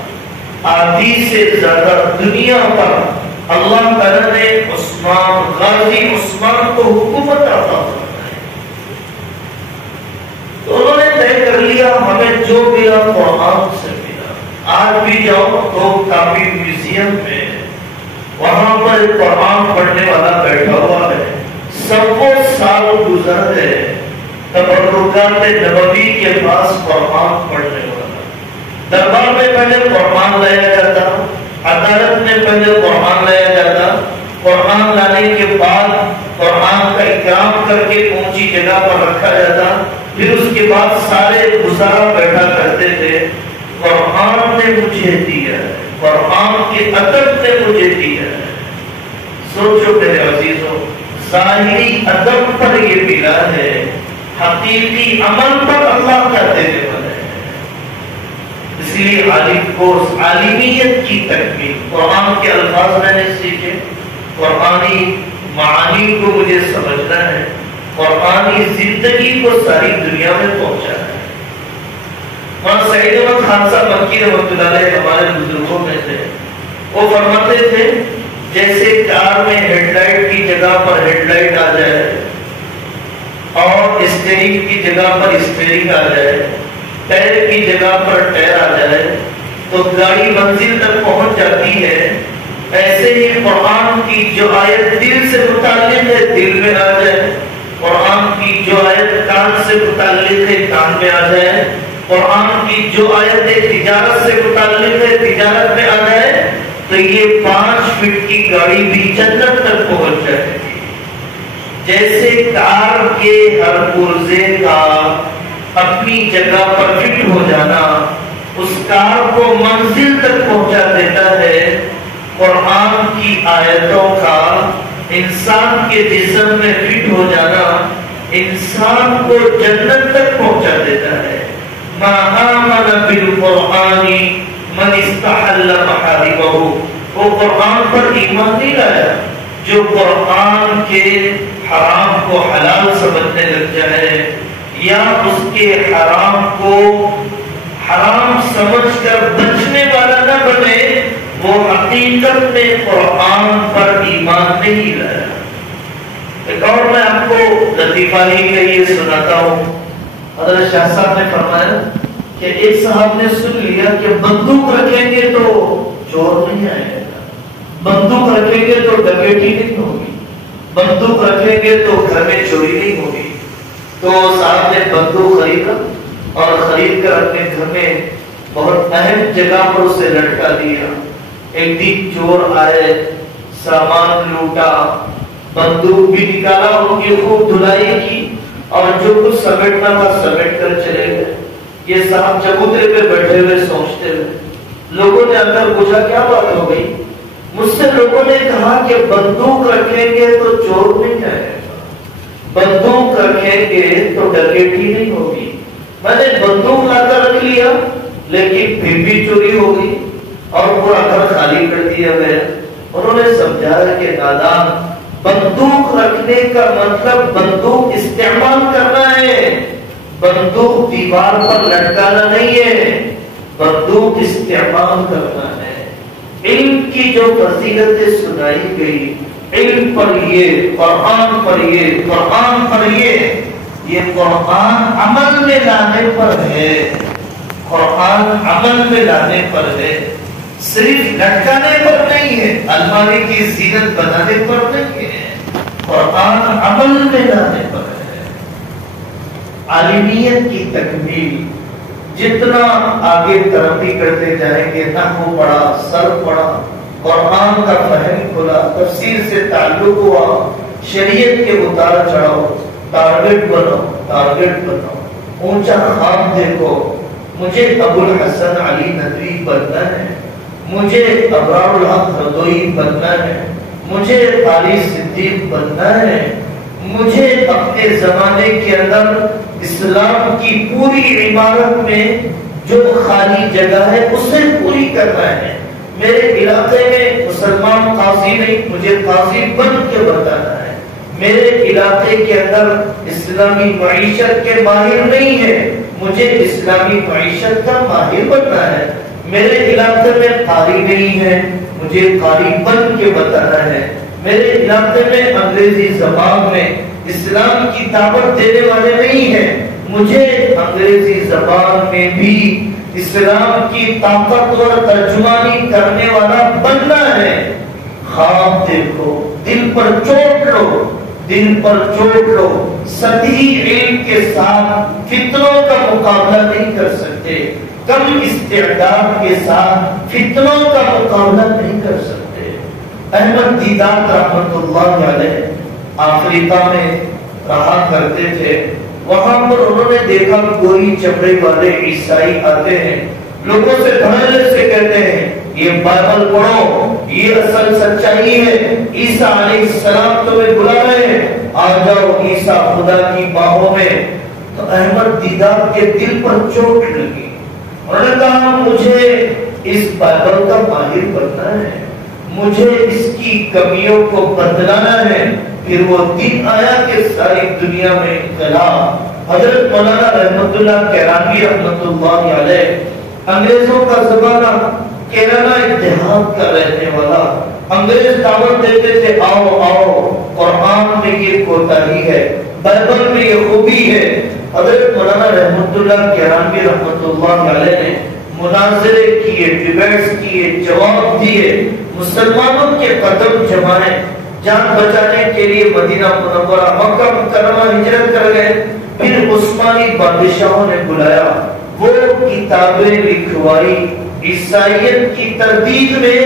آدھی سے زیادہ دنیا پر اللہ تعالیٰ نے عثمان، غازی عثمان کو حکومت عطا فرمائی۔ تو انہوں نے طے کر لیا ہمیں جو ملا قرآن سے ملا، آج بھی جاؤ تو کافی میوزیم میں وہاں پر قرآن پڑھنے والا بیٹھا ہوا ہے، سو سال گزر ہے تبرکات نبوی کے پاس قرآن پڑھنے والا۔ دربار میں پہلے قرآن لایا جاتا، عدالت میں پہلے قرآن لایا جاتا، قرآن لانے کے بعد قرآن کا اکرام کر کے اونچی جگہ پر رکھا جاتا، پھر اس کے بعد سارے گزارا بیٹھا کرتے تھے۔ قرآن نے مجھے دیا ہے، قرآن کے ادب نے مجھے دیا ہے۔ سوچو میرے عزیزوں، ظاہری ادب پر یہ ملا ہے، حقیقی عمل پر اللہ کا دینے والا ہے۔ اس لیے عالم کو عالمیت کی تکمیل، قرآن کے الفاظ میں نے سیکھے، قرآنی معانی کو مجھے سمجھنا ہے، قرآنی زندگی کو ساری دنیا میں پہنچانا ہے۔ مولانا سعید احمد خان صاحب مکی رحمۃ اللہ علیہ ہمارے بزرگوں میں تھے، وہ فرماتے تھے جیسے کار میں ہیڈ لائٹ کی جگہ پر ہیڈ لائٹ آ جائے اور اسٹیئرنگ کی جگہ پر اسٹیئرنگ آ جائے، ٹائر کی جگہ پر ٹائر آ جائے تو گاڑی منزل تک پہنچ جاتی ہے۔ ایسے ہی قرآن کی جو آیت دل سے متعلق ہے دل میں آ جائے، قرآن کی جو آیت کان سے متعلق ہے کان میں آ جائے، قرآن کی جو آیت تجارت سے متعلق ہے تجارت میں آ جائے، تو یہ 5 فٹ کی گاڑی بھی جنت تک پہنچ جائے گی۔ جیسے کار کے ہر پرزے کا اپنی جگہ پر فٹ ہو جانا اس کار کو منزل تک پہنچا دیتا ہے، قرآن کی آیتوں کا انسان کے جسم میں فٹ ہو جانا انسان کو جنت تک پہنچا دیتا ہے۔ ما آمن بالقرآن من استحل محارمہ، وہ قرآن پر ایمان نہیں لایا جو قرآن کے حرام کو حلال سمجھنے لگ جائے یا اس کے حرام کو حرام سمجھ کر بچنے والا نہ بنے، وہ حقیقت میں قرآن پر ایمان نہیں لایا۔ ایک اور میں آپ کو لطیفہ ہی کے لیے سناتا ہوں۔ حضرت شاہ صاحب نے فرمایا کہ ایک صاحب نے سن لیا کہ بندوق رکھیں گے تو چور نہیں آئے گا، بندوق رکھیں گے تو ڈکیتی نہیں ہوگی، بندوق رکھیں گے تو گھر میں چوری نہیں ہوگی۔ تو صاحب نے بندوق خریدا اور خرید کر اپنے گھر میں بہت اہم جگہ پر اسے لٹکا دیا۔ ایک دن چور آئے، سامان لوٹا، بندوق بھی نکالا، ان کی خوب دھلائی کی اور جو کچھ سمیٹنا تھا سمیٹ کر چلے گئے۔ یہ صاحب چبوترے پہ بیٹھے ہوئے سوچتے ہوئے، لوگوں نے اندر پوچھا کیا بات ہو گئی؟ مجھ سے لوگوں نے کہا کہ بندوق رکھیں گے تو چور نہیں آئے گا، بندوق رکھیں گے تو ڈکیتی نہیں ہوگی۔ میں نے بندوق لا کر رکھ لیا لیکن پھر بھی چوری ہو گئی اور پورا گھر خالی کر دیا گیا۔ انہوں نے سمجھایا کہ نادان، بندوق رکھنے کا مطلب بندوق استعمال کرنا ہے، بندوق دیوار پر لٹکانا نہیں ہے، بندوق استعمال کرنا ہے۔ علم کی جو فضیلتیں سنائی گئی، علم پر یہ، قرآن پر یہ، قرآن پر یہ قرآن عمل میں لانے پر ہے، قرآن عمل میں لانے پر ہے، صرف لٹکانے پر نہیں ہے، الماری کی زینت بنانے پر نہیں ہے، قرآن عمل میں لانے پر ہے۔ عالمیت کی تکمیل، جتنا آگے ترقی کرتے جائیں گے، نحو پڑھا، صرف پڑھا، قرآن کا فہم کھلا، تفسیر سے تعلق ہوا، شریعت کے اتار چڑھاؤ، ٹارگٹ بناؤ، ٹارگٹ بناؤ، اونچا خواب دیکھو، مجھے ابو الحسن علی ندوی بننا ہے، مجھے ابرار الحق ہردوئی بننا ہے، مجھے قاری صدیق بننا ہے، مجھے اپنے زمانے کے اندر اسلام کی پوری عمارت میں جو خالی جگہ ہے اسے پوری کرنا ہے۔ میرے علاقے میں مسلمان قاضی نہیں، مجھے قاضی بن کے بتانا ہے۔ میرے علاقے کے اندر اسلامی معیشت کے ماہر نہیں ہے، مجھے اسلامی معیشت کا ماہر بننا ہے۔ میرے علاقے میں قاری نہیں ہے، مجھے قاری بن کے بتانا ہے۔ میرے علاقے میں انگریزی زبان میں اسلام کی دعوت دینے والے نہیں ہیں، مجھے انگریزی زبان میں بھی اسلام کی طاقتور ترجمانی کرنے والا بننا ہے۔ خواب دیکھو، دل پر چوٹ لو، دل پر چوٹ لو، سطحی علم کے ساتھ فتنوں کا مقابلہ نہیں کر سکتے، کم استعداد کے ساتھ فتنوں کا مقابلہ نہیں کر سکتے۔ احمد دیدات رحمت اللہ علیہ افریقہ میں رہا کرتے تھے، وہاں پر انہوں نے دیکھا کوئی چمڑے والے عیسائی آتے ہیں، لوگوں سے دھڑلے سے کہتے ہیں یہ بائبل پڑھو، یہ اصل سچائی ہے، عیسیٰ علیہ السلام تمہیں بلا رہے ہیں، آ جاؤ عیسیٰ خدا کی باہوں میں۔ تو احمد دیدات کے دل پر چوٹ لگی، انہوں نے کہا مجھے اس بائبل کا ماہر بننا ہے، مجھے اس کی کمیوں کو بدلانا ہے۔ پھر وہ دن آیا کہ ساری دنیا میں انقلاب۔ حضرت مولانا رحمت اللہ کیرانوی رحمت اللہ علیہ، انگریزوں کا زمانہ، کیرلا اتحاد کا رہنے والا، انگریز دعوت دیتے تھے آؤ آؤ، قرآن میں یہ کوتاہی ہے، بائبل میں یہ خوبی ہے۔ حضرت مولانا رحمت اللہ کیرانوی رحمت اللہ علیہ نے مناظرے کیے، ڈیبیٹس کیے، جواب دیے، مسلمانوں کے قدم جمائے، جان بچانے کے لیے مدینہ منورہ مکہ مکرمہ ہجرت کر گئے۔ پھر عثمانی بادشاہوں نے بلایا، وہ کتابیں لکھوائی عیسائیت کی تردید میں،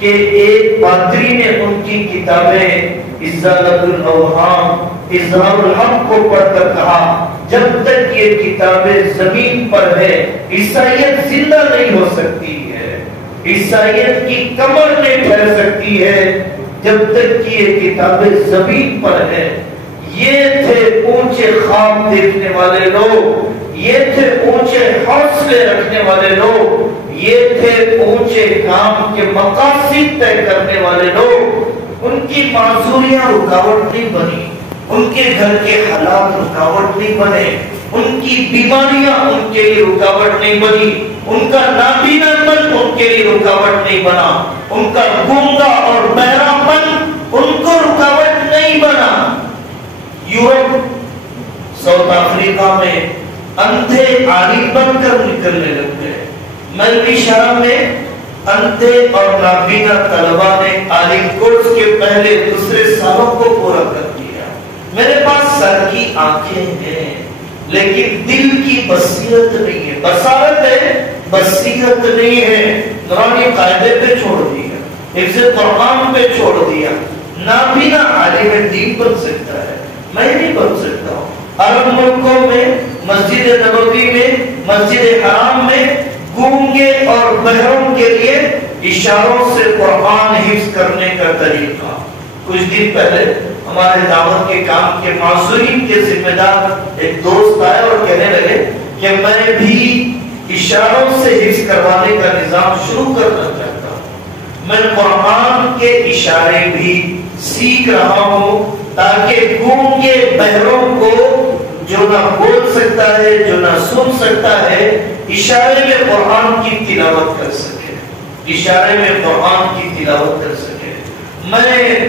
کہ ایک پادری نے ان کی کتابیں ازالۃ الاوہام، اظہار الحق کو پڑھ کر کہا جب تک یہ کتابیں زمین پر ہے عیسائیت زندہ نہیں ہو سکتی ہے، عیسائیت کی کمر نہیں ٹھہر سکتی ہے جب تک کہ یہ کتابیں زمین پر ہیں۔ یہ تھے اونچے خواب دیکھنے والے لوگ، یہ تھے اونچے حوصلے رکھنے والے لوگ، یہ تھے اونچے کام کے مقاصد طے کرنے والے لوگ۔ ان کی معذوریاں رکاوٹ نہیں بنی، ان کے گھر کے حالات رکاوٹ نہیں بنے، ان کی بیماریاں ان کے لیے رکاوٹ نہیں بنی، ان کا نابینا پن ان کے لیے رکاوٹ نہیں بنا، ان کا گونگا اور بہرا پن ان کو رکاوٹ نہیں بنا۔ یورپ، ساؤتھ افریقہ میں اندھے عالم بن کر نکلنے لگ گئے، مغربی شرم میں اندھے اور نابینا طلباء نے عالم کورس کے پہلے دوسرے سالوں کو پورا کر دیا۔ میرے پاس سر کی آنکھیں ہیں لیکن دل کی بصیرت نہیں ہے، بصارت ہے بصیرت نہیں ہے۔ نورانی قاعدے پہ چھوڑ دیا، حفظ قرآن پہ چھوڑ دیا۔ نابینا عالم دین بن سکتا ہے، میں نہیں بن سکتا ہوں۔ عرب ملکوں میں مسجد نبوی میں، مسجد حرام میں گونگے اور بہروں کے لیے اشاروں سے قرآن حفظ کرنے کا طریقہ۔ کچھ دن پہلے ہمارے دعوت کے کام کے معذورین کے ذمہ دار ایک دوست آئے اور کہنے لگے کہ میں بھی اشاروں سے حفظ کروانے کا نظام شروع کرنا چاہتا ہوں، میں قرآن کے اشارے بھی سیکھ رہا ہوں تاکہ گونگے بہروں کو جو نہ بول سکتا ہے، جو نہ سن سکتا ہے، اشارے میں قرآن کی تلاوت کر سکے، اشارے میں قرآن کی تلاوت کر سکے۔ میں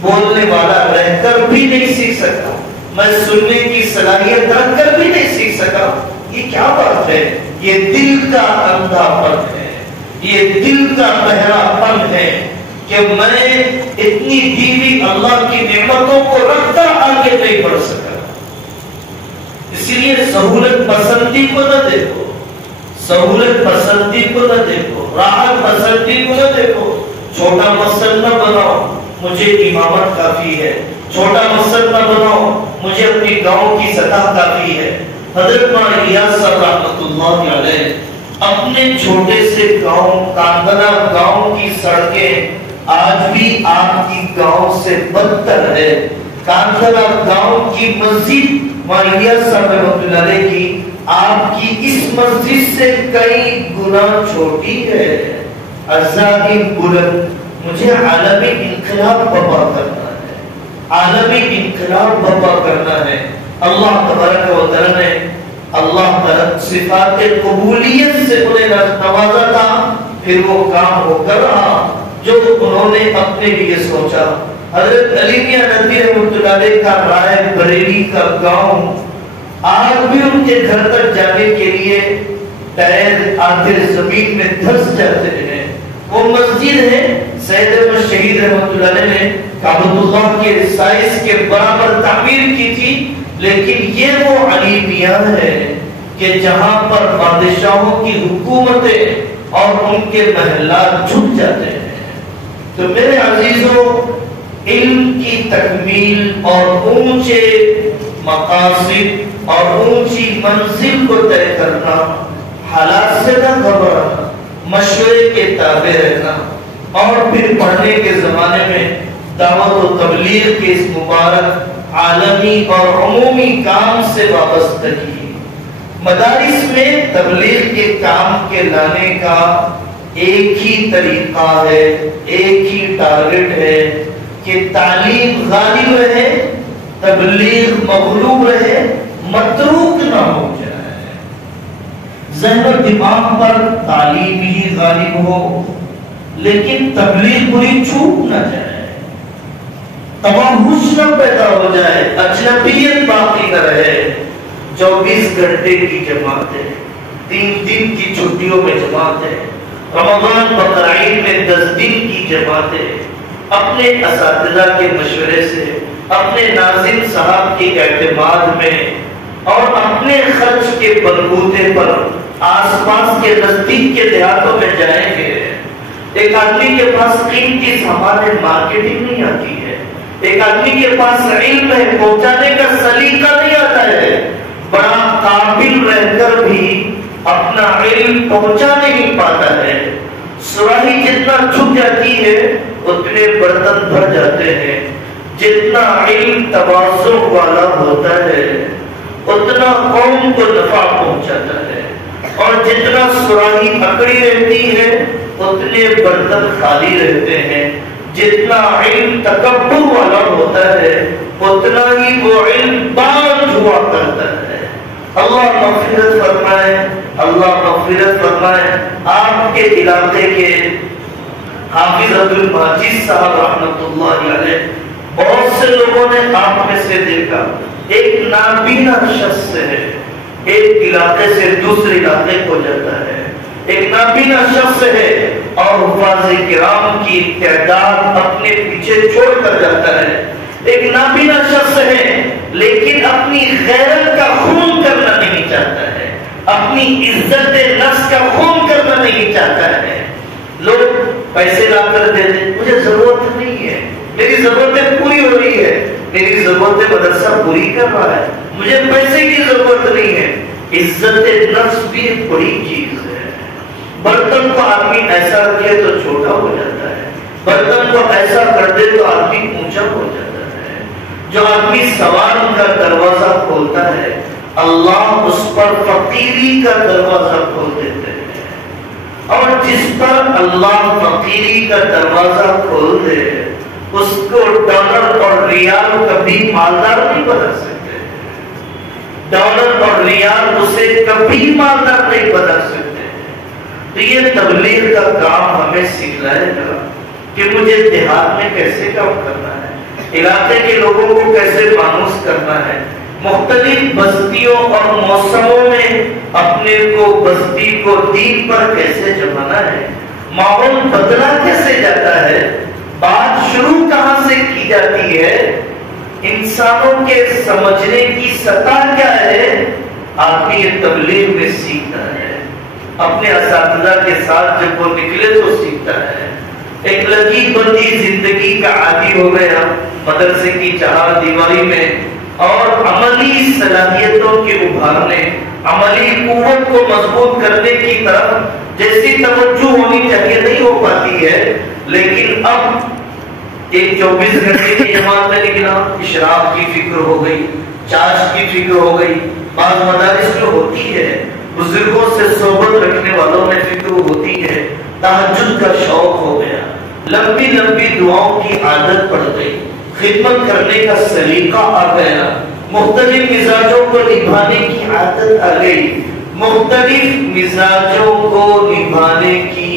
بولنے والا رہ کر بھی نہیں سیکھ سکتا، میں سننے کی صلاحیت رکھ کر بھی نہیں سیکھ سکا۔ یہ کیا بات ہے؟ یہ دل کا اندھا پن ہے، یہ دل کا بہرا پن ہے کہ میں اتنی دیوی اللہ کی نعمتوں کو رکھ کر آگے نہیں بڑھ سکا۔ اسی لیے سہولت پسندی کو نہ دیکھو، سہولت پسندی کو نہ دیکھو، راحت پسندی کو نہ دیکھو۔ چھوٹا مسجد نہ بناؤ، مجھے امامت کافی ہے، چھوٹا مسجد نہ بناؤ، مجھے اپنی گاؤں کی سطح کافی ہے۔ حضرت مولانا الیاس صاحب رحمۃ اللہ علیہ اپنے چھوٹے سے گاؤں کاندھلا گاؤں کی سڑکیں آج بھی آپ کی گاؤں سے بدتر ہے۔ کاندھلا گاؤں کی مسجد مولانا الیاس صاحب رحمۃ اللہ علیہ کی آپ کی اس مسجد سے کئی گنا چھوٹی ہے۔ عزائم بلند، مجھے عالمی انقلاب برپا کرنا ہے، عالمی انقلاب برپا کرنا ہے۔ اللہ تبارک و تعالی نے اللہ تعالی صفات قبولیت سے انہیں نوازا تھا، پھر وہ کام ہو کر رہا جو انہوں نے اپنے لیے سوچا۔ حضرت علی میاں ندوی رحمۃ اللہ علیہ کا رائے بریلی کا گاؤں آج بھی ان کے گھر تک جانے کے لیے پیر آدھے زمین میں دھس جاتے ہیں۔ وہ مسجد ہے سید احمد شہید رحمۃ اللہ علیہ نے کعبۃ اللہ کے سائز کے برابر تعمیر کی تھی، لیکن یہ وہ علی میاں ہے کہ جہاں پر بادشاہوں کی حکومتیں اور ان کے محلات جھک جاتے ہیں۔ تو میرے عزیزوں، علم کی تکمیل اور اونچے مقاصد اور اونچی منزل کو طے کرنا، حالات سے نہ گھبرانا، مشورے کے تابع رہنا، اور پھر پڑھنے کے زمانے میں دعوت و تبلیغ کے اس مبارک عالمی اور عمومی کام سے وابستگی، مدارس میں تبلیغ کے کام کے لانے کا ایک ہی طریقہ ہے، ایک ہی ٹارگٹ ہے کہ تعلیم غالب رہے، تبلیغ مغلوب رہے، متروک نہ ہو جائے، ذہن و دماغ پر تعلیم ہی غالب ہو لیکن تبلیغ پوری چھوٹ نہ جائے، توحش نہ پیدا ہو جائے، اجنبیت باقی نہ رہے۔ 24 گھنٹے کی جماعتیں، 3 دن کی چھٹیوں میں جماعتیں، رمضان بقرعید میں 10 دن کی جماعتیں، اپنے اساتذہ کے مشورے سے، اپنے ناظم صاحب کے اعتماد میں اور اپنے خرچ کے بلبوتے پر آس پاس کے نزدیک کے دیہاتوں میں جائیں گے۔ ایک آدمی کے پاس قیمتی سامان ہے، مارکیٹنگ نہیں آتی ہے، ایک آدمی کے پاس علم ہے، پہنچانے کا سلیقہ نہیں آتا ہے، بڑا قابل رہ کر بھی اپنا علم پہنچا نہیں پاتا ہے، سراہی جتنا چھپ جاتی ہے اتنے برتن بھر جاتے ہیں، جتنا علم تواضع والا ہوتا ہے اتنا قوم کو نفع پہنچاتا ہے، اور جتنا سراہی اکڑی رہتی ہے اتنے برتن خالی رہتے ہیں، جتنا علم تکبر والا ہوتا ہے اتنا ہی وہ علم بانجھ ہوا کرتا ہے۔ اللہ مغفرت فرمائے، اللہ مغفرت فرمائے۔ آپ کے علاقے کے حافظ عبد المجید صاحب رحمۃ اللہ علیہ، بہت سے لوگوں نے آپ میں سے دیکھا، ایک نابینا شخص ہے، ایک علاقے سے دوسرے علاقے کو جاتا ہے، ایک نابینا شخص ہے اور حفاظ کرام کی تعداد اپنے پیچھے چھوڑ کر جاتا ہے، ایک نابینا شخص ہے لیکن اپنی غیرت کا خون کرنا نہیں چاہتا ہے، اپنی عزت نفس کا خون کرنا نہیں چاہتا ہے۔ لوگ پیسے لا کر دے دیں، مجھے ضرورت نہیں ہے، میری ضرورتیں پوری ہو رہی ہے، میری ضرورتیں مدرسہ پوری کر رہا ہے، مجھے پیسے کی ضرورت نہیں ہے۔ عزت نفس بھی ایک بڑی چیز ہے۔ برتن کو آدمی ایسا رکھے تو چھوٹا ہو جاتا ہے، برتن کو ایسا کر دے تو آدمی اونچا ہو جاتا ہے۔ جو آدمی سوال کا دروازہ کھولتا ہے اللہ اس پر فقیری کا دروازہ کھول دیتے ہیں، اور جس پر اللہ فقیری کا دروازہ کھول دے اس کو ڈالر اور ریال کبھی مالدار نہیں بنا سکتے، ڈالر اور ریال اسے کبھی مالدار نہیں بنا سکتے۔ تو یہ تبلیغ کا کام ہمیں سکھلائے گا کہ مجھے دیہات میں کیسے کام کرنا ہے، علاقے کے لوگوں کو کیسے مانوس کرنا ہے، مختلف بستیوں اور موسموں میں اپنے کو بستی کو دین پر کیسے جمانا ہے، ماحول بدلا کیسے جاتا ہے، بات شروع کہاں سے کی جاتی ہے، انسانوں کے سمجھنے کی سطح کیا ہے، آدمی یہ تبلیغ میں سیکھتا ہے، اپنے اساتذہ کے ساتھ جب وہ نکلے تو سیکھتا ہے۔ ایک لگی بندی زندگی کا عادی ہو گیا مدرسے کی چہار دیواری میں، اور عملی صلاحیتوں کے ابھارنے، عملی قوت کو مضبوط کرنے کی طرف جیسی توجہ ہونی چاہیے نہیں ہو پاتی ہے۔ لیکن اب ایک 24 گھنٹے کی جماعت میں نکلا، اشراق کی فکر ہو گئی، چاش کی فکر ہو گئی، بعض مدارس میں ہوتی ہے، بزرگوں سے صحبت رکھنے والوں میں فکر ہوتی ہے، تہجد کا شوق ہو گیا، لمبی لمبی دعاؤں کی عادت پڑ گئی، خدمت کرنے کا سلیقہ آ گیا، مختلف مزاجوں کو نبھانے کی عادت آ گئی، مختلف مزاجوں کو نبھانے کی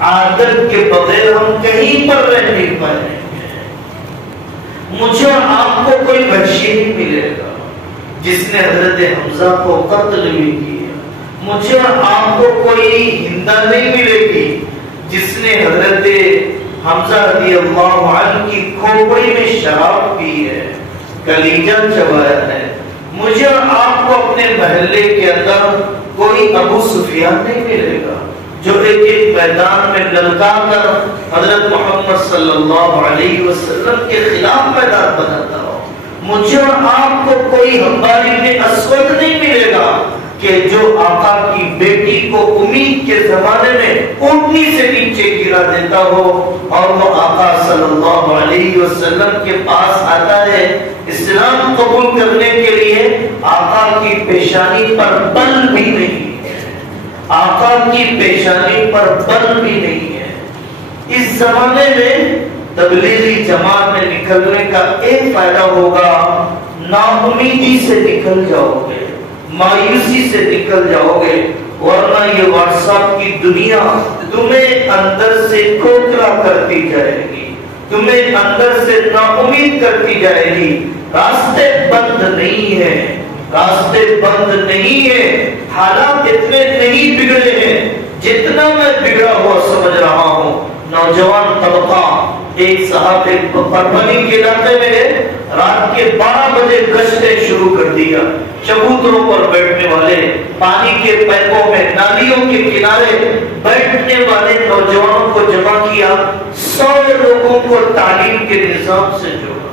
عادت کے بغیر ہم کہیں پر رہ نہیں پائیں گے۔ مجھے اور آپ کو کوئی بخشی نہیں ملے گا، جس نے حضرت حمزہ کو قتل بھی کیا، مجھے اور آپ کو کوئی ہندا نہیں ملے گی جس نے حضرت حمزہ رضی اللہ عنہ کی کھوپڑی میں شراب پی ہے، کلیجہ چبایا ہے۔ مجھے اور آپ کو اپنے محلے کے اندر کوئی ابو سفیان نہیں ملے گا جو ایک ایک میدان میں للکا کر حضرت محمد صلی اللہ علیہ وسلم کے خلاف میدان بناتا ہو۔ مجھے اور آپ کو کوئی حبار ابن اسود نہیں ملے گا کہ جو آقا کی بیٹی کو امید کے زمانے میں اونٹنی سے نیچے گرا دیتا ہو، اور وہ آقا صلی اللہ علیہ وسلم کے پاس آتا ہے اسلام قبول کرنے کے لیے، آقا کی پیشانی پر بل بھی نہیں ہے، آقا کی پیشانی پر بل بھی نہیں ہے۔ اس زمانے میں تبلیغی جماعت میں نکلنے کا ایک فائدہ ہوگا، ناامیدی سے نکل جاؤ گے، مایوسی سے نکل جاؤ گے، ورنہ یہ واٹس ایپ کی دنیا تمہیں اندر سے کھوکھلا کرتی جائے گی، تمہیں اندر سے نا امید کرتی جائے گی۔ راستے بند نہیں ہیں، راستے بند نہیں ہیں، حالات اتنے نہیں بگڑے ہیں جتنا میں بگڑا ہوا سمجھ رہا ہوں۔ نوجوان طبقہ ایک صاحب ایک پربھنی کے علاقے میں رات کے 12 بجے گشتیں شروع کر دیا، چبوتروں پر بیٹھنے والے، پانی کے پائپوں میں، نالیوں کے کنارے بیٹھنے والے نوجوانوں کو جمع کیا، 100 لوگوں کو تعلیم کے نظام سے جوڑا،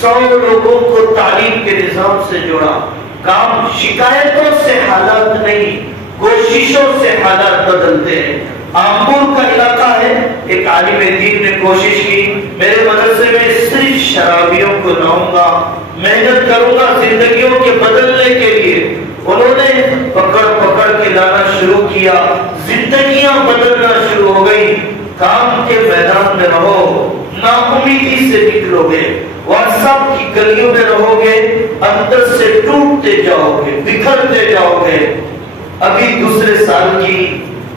100 لوگوں کو تعلیم کے نظام سے جوڑا۔ کام شکایتوں سے حالات نہیں، کوششوں سے حالات بدلتے ہیں۔ آمبور کا علاقہ ہے، ایک عالم دین نے کوشش کی، میرے مدرسے میں صرف شرابیوں کو لاؤں گا، محنت کروں گا زندگیوں کے بدلنے کے لیے۔ انہوں نے پکڑ پکڑ کے لانا شروع کیا، زندگیاں بدلنا شروع ہو گئی۔ کام کے میدان میں رہو، ناامیدی سے نکلو گے، واٹس ایپ کی گلیوں میں رہو گے، اندر سے ٹوٹتے جاؤ گے، بکھرتے جاؤ گے۔ ابھی دوسرے سال کی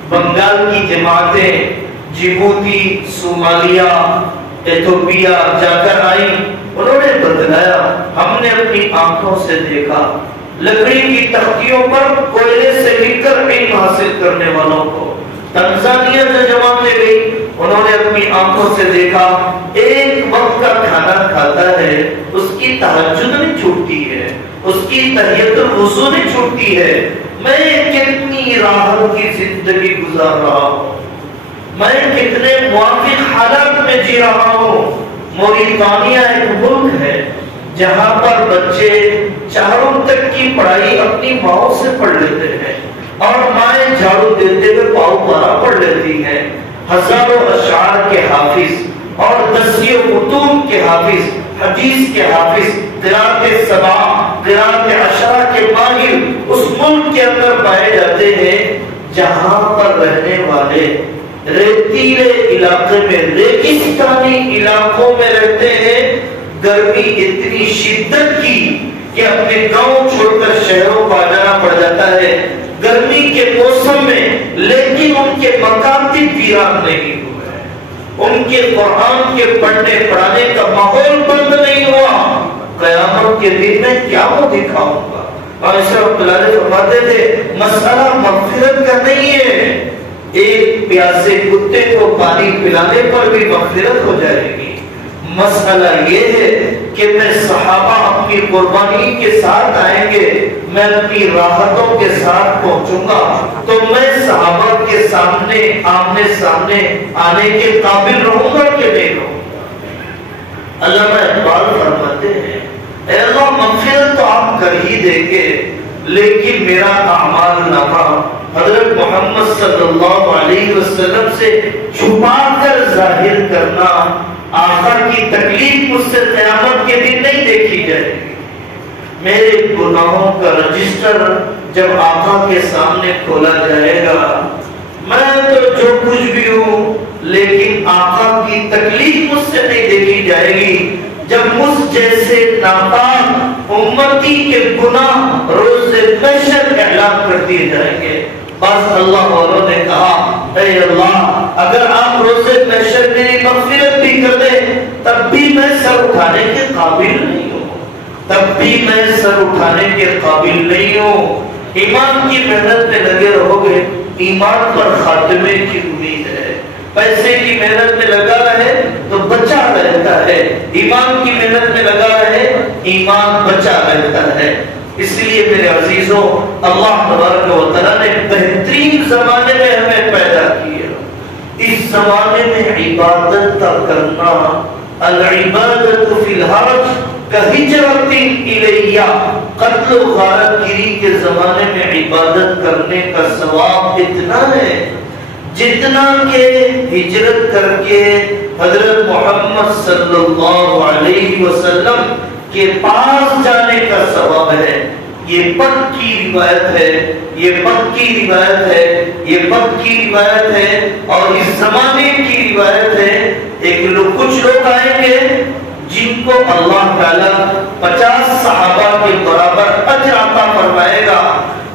بنگال کی جماعتیں جیبوتی، صومالیہ، ایتھوپیا جا کر آئی، انہوں نے بتلایا، ہم نے اپنی آنکھوں سے دیکھا لکڑی کی تختیوں پر کوئلے سے لکھ کر علم حاصل کرنے والوں کو۔ تنزانیہ جو جماعتیں گئی، انہوں نے اپنی آنکھوں سے دیکھا ایک وقت کا کھانا کھاتا ہے، اس کی تہجد نہیں چھوٹتی ہے، اس کی تحیت الوضو نہیں چھوٹتی ہے۔ میں کتنی راحت کی زندگی گزار رہا ہوں، میں کتنے موافق حالات میں جی رہا ہوں۔ موریتانیہ ایک ملک ہے جہاں پر بچے 4 تک کی پڑھائی اپنی ماؤں سے پڑھ لیتے ہیں، اور مائیں جھاڑو دیتے ہوئے پاؤں پارا پڑھ لیتی ہیں۔ ہزاروں اشعار کے حافظ اور 10 متون کے حافظ، حدیث کے حافظ، قراءت سبع، قراءت عشرہ کے ماہر اس ملک کے اندر پائے جاتے ہیں جہاں پر رہنے والے ریتیلے علاقے میں، ریگستانی علاقوں میں رہتے ہیں۔ گرمی اتنی شدت کی کہ اپنے گاؤں چھوڑ کر شہروں کو جانا پڑ جاتا ہے گرمی کے موسم میں، لیکن ان کے مکاتب ویران نہیں ہوئے، ان کے قرآن کے پڑھنے پڑھانے کا ماحول بند نہیں ہوا۔ قیامت کے دن میں کیا وہ دکھاؤں گا؟ عائشہ رضی اللہ عنہا فرماتے تھے مسئلہ مغفرت کا نہیں ہے، ایک پیاسے کتے کو پانی پلانے پر بھی مغفرت ہو جائے گی۔ مسئلہ یہ ہے کہ میں صحابہ اپنی قربانی کے ساتھ آئیں گے، میں اپنی راحتوں کے ساتھ پہنچوں گا، تو میں صحابہ کے سامنے آمنے سامنے آنے کے قابل رہوں گا کہ نہیں رہوں گا؟ علامہ اقبال فرماتے ہیں اے اللہ مغفرت تو آپ کر ہی دیں گے، لیکن میرا اعمال نامہ حضرت محمد صلی اللہ علیہ وسلم سے چھپا کر ظاہر کرنا، آقا کی تکلیف مجھ سے قیامت کے دن نہیں دیکھی جائے گی۔ میرے گناہوں کا رجسٹر جب آقا کے سامنے کھولا جائے گا، میں تو جو کچھ بھی ہوں، لیکن آقا کی تکلیف مجھ سے نہیں دیکھی جائے گی۔ جب مجھ جیسے ناپاک امتی کے گناہ روز محشر اعلان کر دیے جائیں گے، بس اللہ والوں نے کہا اے اللہ اگر آپ روز محشر میری مغفرت بھی کر دیں تب بھی میں سر اٹھانے کے قابل نہیں ہوں، تب بھی میں سر اٹھانے کے قابل نہیں ہوں. ایمان کی محنت میں لگے رہو گے, ایمان پر خاتمے کی امید ہے. پیسے کی محنت میں لگا رہے تو بچا رہتا ہے, ایمان کی محنت میں لگا رہے ایمان بچا رہتا ہے. اس لیے میرے عزیزوں, اللہ تبارک و تعالیٰ نے بہترین زمانے میں ہمیں پیدا کیا. اس زمانے میں عبادت کا کرنا, العبادت فی الحرج کہجرت الیہ, قتل و غارت گیری کے زمانے میں عبادت کرنے کا ثواب اتنا ہے جتنا کہ ہجرت کر کے حضرت محمد صلی اللہ علیہ وسلم کے پاس جانے کا ثواب ہے. یہ پکی روایت ہے, یہ پکی روایت ہے, یہ پکی روایت ہے, اور اس زمانے کی روایت ہے. کچھ لوگ آئیں گے جن کو اللہ تعالیٰ 50 صحابہ کے برابر اجر عطا فرمائے گا.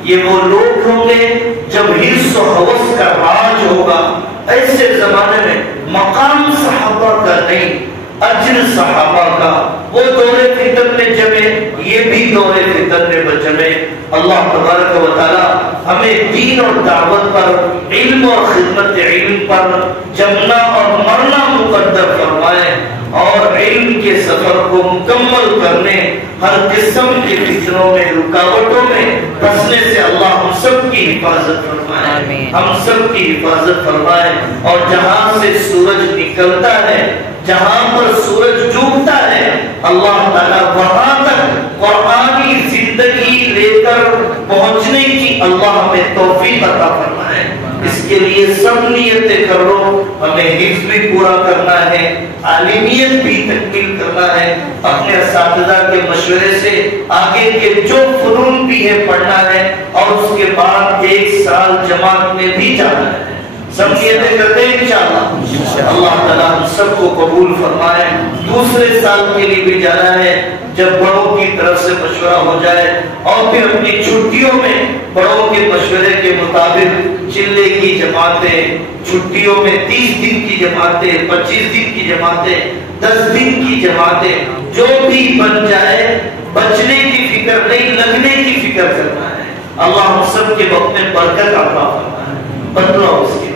یہ وہ لوگ ہوں گے جب حرص و ہوس کا راج ہوگا. ایسے زمانے میں مقام صحابہ کا نہیں, اجر صحابہ کا. وہ دور فتن میں جمے, یہ بھی دور فتن میں جمے. اللہ تبارک و تعالی ہمیں دین اور دعوت پر, علم اور خدمت علم پر جمنا اور مرنا مقدر فرمائے, اور علم کے سفر کو مکمل کرنے, ہر قسم کے فتنوں میں, رکاوٹوں میں پھنسنے سے اللہ ہم سب کی حفاظت فرمائے, ہم سب کی حفاظت فرمائے. اور جہاں سے سورج نکلتا ہے, جہاں پر سورج ڈوبتا ہے, اللہ تعالیٰ وہاں تک قرآنی زندگی لے کر پہنچنے کی اللہ ہمیں توفیق عطا فرمائے. اس کے لیے سب نیتیں کر لو. ہمیں حفظ بھی پورا کرنا ہے, عالمیت بھی تکمیل کرنا ہے, اپنے اساتذہ کے مشورے سے آگے کے جو فنون بھی ہے پڑھنا ہے, اور اس کے بعد 1 سال جماعت میں بھی جانا ہے. سب نیتیں کرتے ہیں انشاءاللہ. اللہ تعالیٰ ہم سب کو قبول فرمائے. دوسرے سال کے لیے بھی جانا ہے جب بڑوں کی طرف سے مشورہ ہو جائے, اور پھر اپنی چھٹیوں میں بڑوں کے مشورے کے مطابق چلے کی جماعتیں, چھٹیوں میں 30 دن کی جماعتیں, 25 دن کی جماعتیں, 10 دن کی جماعتیں, جو بھی بن جائے, بچنے کی فکر نہیں, لگنے کی فکر کرنا ہے. اللہ ہم سب کے وقت میں برکت عطا فرمائے. بدلو اس کے